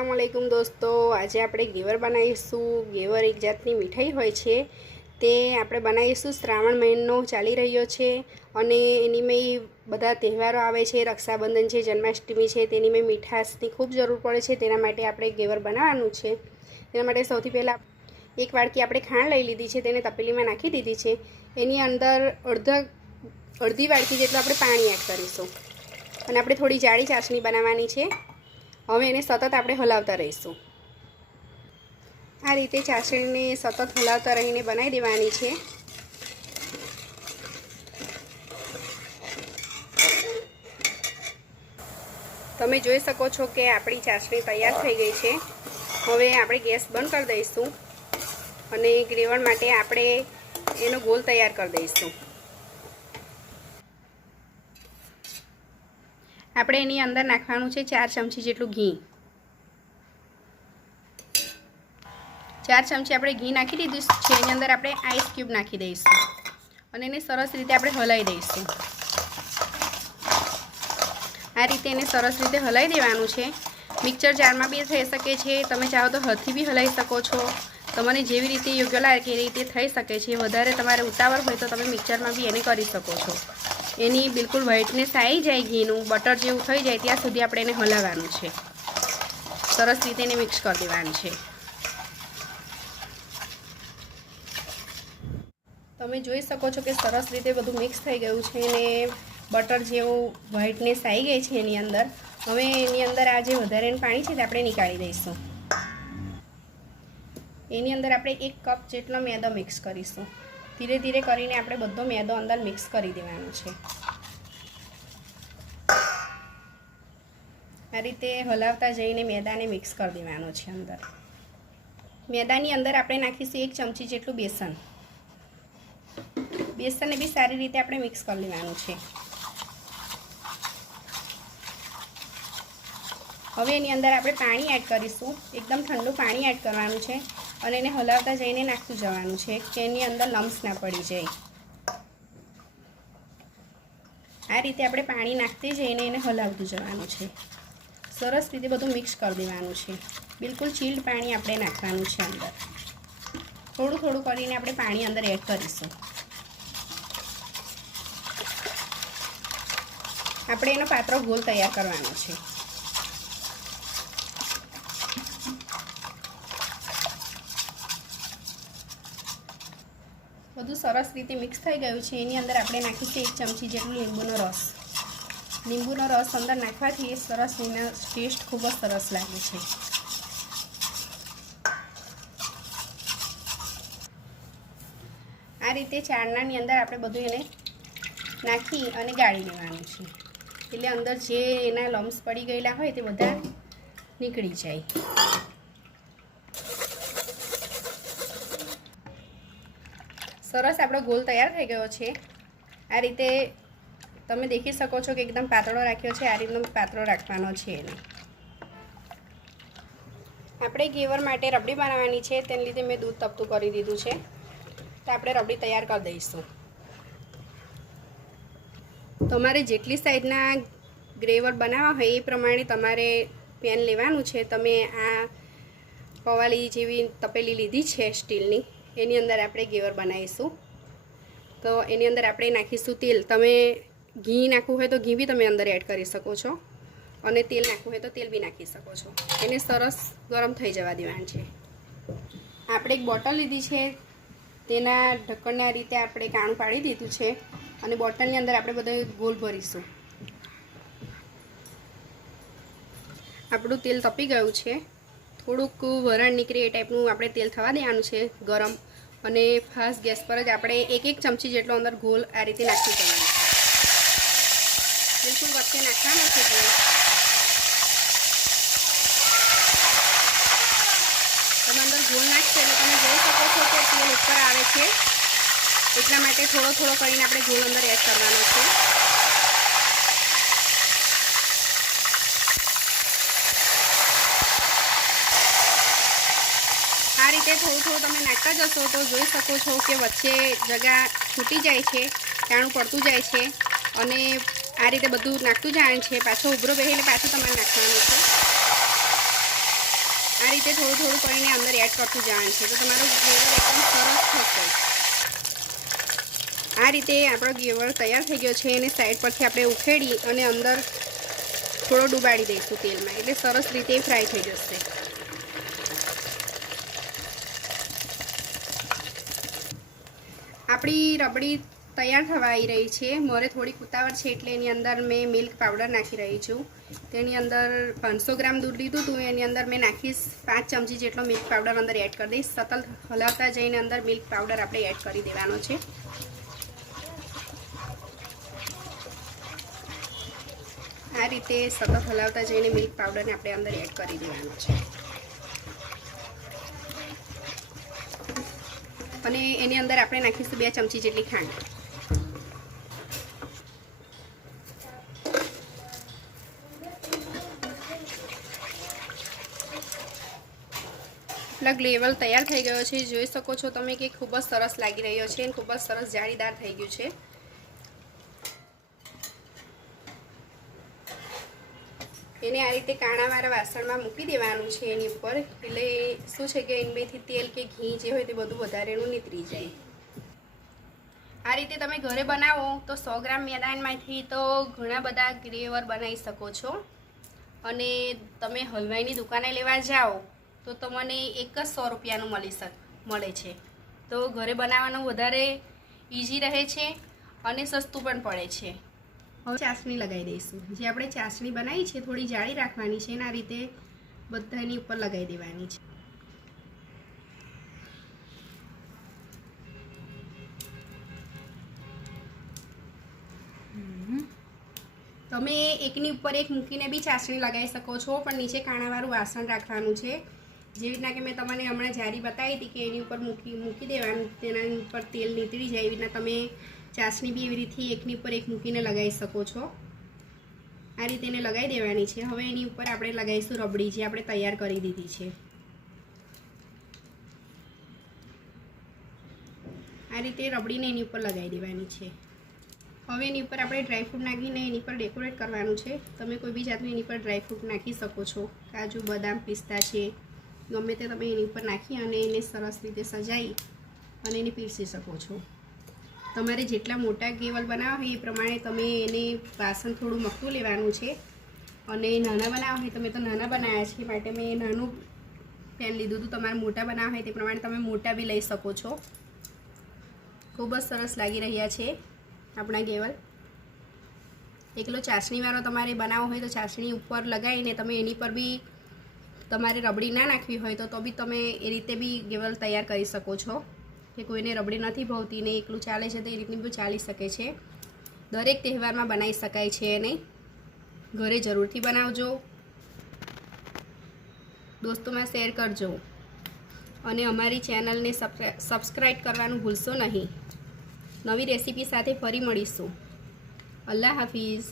अस्सलाम वालेकुम दोस्तों। आज આપણે ગેવર બનાવીશું। ગેવર એક જાતની મીઠાઈ હોય છે, તે આપણે બનાવીશું। શ્રાવણ મહિનો ચાલી રહ્યો છે અને એની મેં બધા તહેવારો આવે છે, રક્ષાબંધન છે, જન્માષ્ટમી છે, તેની મેં મીઠાશની ખૂબ જરૂર પડે છે। તેના માટે આપણે ગેવર બનાવવાનું છે। તેના માટે સૌથી પહેલાં એક વાડકી આપણે ખાંડ લઈ લીધી છે, તેને તપેલીમાં નાખી દીધી છે। એની અંદર અડધી વાડકી જેટલું આપણે પાણી એડ કરીશું અને આપણે થોડી જાડી ચાસણી બનાવવાની છે। હવે એને સતત આપણે હલાવતા રહીશું। આ રીતે ચાસણીને સતત હલાવતા રહીને બનાવી દેવાની છે। તમે જોઈ શકો છો કે આપણી ચાસણી તૈયાર થઈ ગઈ છે। હવે આપણે ગેસ બંધ કરી દઈશું અને ગ્રેવણ માટે આપણે એનો ગોલ તૈયાર કરી દઈશું। આપણે એની અંદર નાખવાનું છે 4 ચમચી જેટલું ઘી। 4 ચમચી આપણે ઘી નાખી દીધું છે। એની અંદર આપણે આઈસ ક્યુબ નાખી દઈશું અને એને સરસ રીતે આપણે હલાવી દઈશું। આ રીતે એને સરસ રીતે હલાવી દેવાનું છે। મિક્સર જારમાં બી થઈ શકે છે, તમે ચાહો તો હાથથી બી હલાવી શકો છો। તમને જેવી રીતે યોગ્ય લાગે એ રીતે થઈ શકે છે। વધારે તમારે ઉતાવળ હોય તો તમે મિક્સરમાં બી એને કરી શકો છો। એની બિલકુલ વ્હાઇટનેસ આવી જાય, ઘીનું બટર જેવું થઈ જાય ત્યાં સુધી આપણે એને હલાવવાનું છે। સરસ રીતે એને મિક્સ કરી દેવાનું છે। તમે જોઈ શકો છો કે સરસ રીતે બધું મિક્સ થઈ ગયું છે અને બટર જેવું વ્હાઇટનેસ આવી ગઈ છે એની અંદર। હવે એની અંદર આ જે વધારેનું પાણી છે તે આપણે નીકાળી દઈશું। એની અંદર આપણે 1 કપ જેટલો મેદો મિક્સ કરીશું। ધીરે ધીરે કરીને આપણે બધો મેદો અંદર મિક્સ કરી દેવાનો છે। આ રીતે હલાવતા જઈને મેદાને મિક્સ કરી દેવાનો છે અંદર। મેદાની અંદર આપણે નાખીશું 1 ચમચી જેટલું બેસન। બેસનને બી સારી રીતે આપણે મિક્સ કરી લેવાનું છે। હવે એની અંદર આપણે પાણી એડ કરીશું। એકદમ ઠંડુ પાણી એડ કરવાનું છે અને એને હલાવતા જઈને નાખતું જવાનું છે કે એની અંદર લમ્સ ના પડી જાય। આ રીતે આપણે પાણી નાખતી જઈને એને હલાવતું જવાનું છે। સરસ રીતે બધું મિક્સ કરી દેવાનું છે। બિલકુલ ચીલ્ડ પાણી આપણે નાખવાનું છે અંદર। થોડું થોડું કરીને આપણે પાણી અંદર એડ કરીશું। આપણે એનો પાતળો ગોળ તૈયાર કરવાનો છે। બધું સરસ રીતે મિક્સ થઈ ગયું છે। એની અંદર આપણે નાખીશું 1 ચમચી જેટલું લીંબુનો રસ। લીંબુનો રસ અંદર નાખવાથી સરસ એનો ટેસ્ટ ખૂબ જ સરસ લાગે છે। આ રીતે ચાળણાની અંદર આપણે બધું એને નાખી અને ગાળી દેવાનું છે, એટલે અંદર જે એના લમ્સ પડી ગયેલા હોય તે બધા નીકળી જાય। સરસ આપણો ગોળ તૈયાર થઈ ગયો છે। આ રીતે તમે દેખી શકો છો કે એકદમ પાતળો રાખ્યો છે। આ રીતનો પાતળો રાખવાનો છે એને। આપણે ગેવર માટે રબડી બનાવવાની છે, તેને લીધે મેં દૂધ તપતું કરી દીધું છે, તો આપણે રબડી તૈયાર કરી દઈશું। તમારે જેટલી સાઈઝના ગ્રેવર બનાવવા હોય એ પ્રમાણે તમારે પેન લેવાનું છે। તમે આ પવાલી જેવી તપેલી લીધી છે સ્ટીલની, એની અંદર આપણે ગેવર બનાવીશું। તો એની અંદર આપણે નાખીશું તેલ। તમે ઘી નાખવું હોય તો ઘી બી તમે અંદર એડ કરી શકો છો અને તેલ નાખવું હોય તો તેલ બી નાખી શકો છો। એને સરસ ગરમ થઈ જવા દેવાનું છે। આપણે એક બોટલ લીધી છે, તેના ઢક્કણના રીતે આપણે કાણું પાડી દીધું છે અને બોટલની અંદર આપણે બધો ગોળ ભરીશું। આપણું તેલ તપી ગયું છે, થોડુંક વરાળ નીકળે એ ટાઈપનું આપણે તેલ થવા દેવાનું છે ગરમ, અને ફાસ્ટ ગેસ પર જ આપણે 1 ચમચી જેટલો અંદર ગોળ આ રીતે નાખી દેવાનો છે। બિલકુલ વચ્ચે નાખવાનો છે ગોળ। તમે અંદર ગોળ નાખશો એટલે તમે જોઈ શકો છો કે તેલ ઉપર આવે છે, એટલા માટે થોડો થોડો કરીને આપણે ગોળ અંદર એડ કરવાનો છે। આ રીતે થોડું થોડું તમે નાખતા જશો તો જોઈ શકો છો કે વચ્ચે જગા છૂટી જાય છે, કાણું પડતું જાય છે અને આ રીતે બધું નાખતું જાય છે। પાછો ઉભરો બેસીને પાછું તમારે નાખવાનું છે। આ રીતે થોડું થોડું કરીને અંદર એડ કરતું જવાનું છે, તો તમારો ઘેવર એકદમ સરસ થશે. આ રીતે આપણો ઘેવર તૈયાર થઈ ગયો છે. એને સાઈડ પરથી આપણે ઉખેડી અને અંદર થોડો ડુબાડી દઈશું તેલમાં, એટલે સરસ રીતે ફ્રાય થઈ જશે. આપણી રબડી તૈયાર થવા આવી રહી છે. મારે થોડીક ઉતાવળ છે એટલે એની અંદર મેં મિલ્ક પાવડર નાખી રહી છું. તેની અંદર 500 ગ્રામ દૂધ લીધું હતું, એની અંદર મેં નાખીશ 5 ચમચી જેટલો મિલ્ક પાવડર અંદર એડ કરી દઈશ. સતત હલાવતા જઈને અંદર મિલ્ક પાવડર આપણે એડ કરી દેવાનો છે. આ રીતે સતત હલાવતા જઈને મિલ્ક પાવડરને આપણે અંદર એડ કરી દેવાનો છે. અને એની અંદર આપણે નાખીશું 2 ચમચી જેટલી ખાંડ. આપણા ગ્લેવલ તૈયાર થઈ ગયો છે. જોઈ શકો છો તમે કે ખૂબ જ સરસ લાગી રહ્યો છે અને ખૂબ જ સરસ જાળીદાર થઈ ગયું છે. એને આ રીતે કાણાવાળા વાસણમાં મૂકી દેવાનું છે એની ઉપર, એટલે શું છે કે એનમેથી તેલ કે ઘી જે હોય તે બધું વધારેનું નીતરી જાય. આ રીતે તમે ઘરે બનાવો તો 100 ગ્રામ મેદાનમાંથી તો ઘણા બધા ઘેવર બનાવી શકો છો. અને તમે હલવાઈની દુકાને લેવા જાઓ તો તમને એક જ 100 રૂપિયાનું મળે છે. તો ઘરે બનાવવાનું વધારે ઇઝી રહે છે અને સસ્તું પણ પડે છે. હવે ચાસણી લગાવી દઈશું. જે આપણે ચાસણી બનાવી છે થોડી જાડી રાખવાની છે અને આ રીતે બધાની ઉપર લગાવી દેવાની છે. તમે એકની ઉપર એક મૂકીને બી ચાસણી લગાવી શકો છો, પણ નીચે કાણાવાળું વાસણ રાખવાનું છે. જેવી રીતના કે મેં તમને હમણાં જારી બતાવી હતી કે એની ઉપર મૂકી દેવાનું, તેના ઉપર તેલ નીતરી જાય, એવી રીતના તમે ચાસણી બી એવી રીતે એકની ઉપર એક મૂકીને લગાવી શકો છો. આ રીતે એને લગાવી દેવાની છે. હવે એની ઉપર આપણે લગાવીશું રબડી, જે આપણે તૈયાર કરી દીધી છે. આ રીતે રબડીને એની ઉપર લગાવી દેવાની છે. હવે એની ઉપર આપણે ડ્રાયફ્રૂટ નાખીને એની પર ડેકોરેટ કરવાનું છે. તમે કોઈ બી જાતનું એની પર ડ્રાયફ્રૂટ નાખી શકો છો. કાજુ, બદામ, પિસ્તા છે, ગમે તે તમે એની ઉપર નાખી અને એને સરસ રીતે સજાવી અને એને પીરસી શકો છો. તમારે જેટલા મોટા ઘેવર બનાવવા હોય એ પ્રમાણે તમે એને વાસણ થોડું મકતું લેવાનું છે. અને નાના બનાવવા હોય તો મેં તો નાના બનાવ્યા છે, માટે મેં નાનું પેન લીધું હતું. તમારે મોટા બનાવવા હોય તે પ્રમાણે તમે મોટા બી લઈ શકો છો. ખૂબ જ સરસ લાગી રહ્યા છે આપણા ઘેવર. એકલો ચાસણીવાળો તમારે બનાવવો હોય તો ચાસણી ઉપર લગાવીને તમે એની પર બી તમારે રબડી ના નાખવી હોય તો બી તમે એ રીતે બી ઘેવર તૈયાર કરી શકો છો. કે કોઈને રબડી નથી ભાવતી ને એકલું ચાલે છે તો એ રીતની બી ચાલી શકે છે. દરેક તહેવારમાં બનાવી શકાય છે એને. ઘરે જરૂરથી બનાવજો, દોસ્તોમાં શેર કરજો અને અમારી ચેનલને સબસ્ક્રાઈબ કરવાનું ભૂલશો નહીં. નવી રેસીપી સાથે ફરી મળીશું. અલ્લાહ હાફિઝ.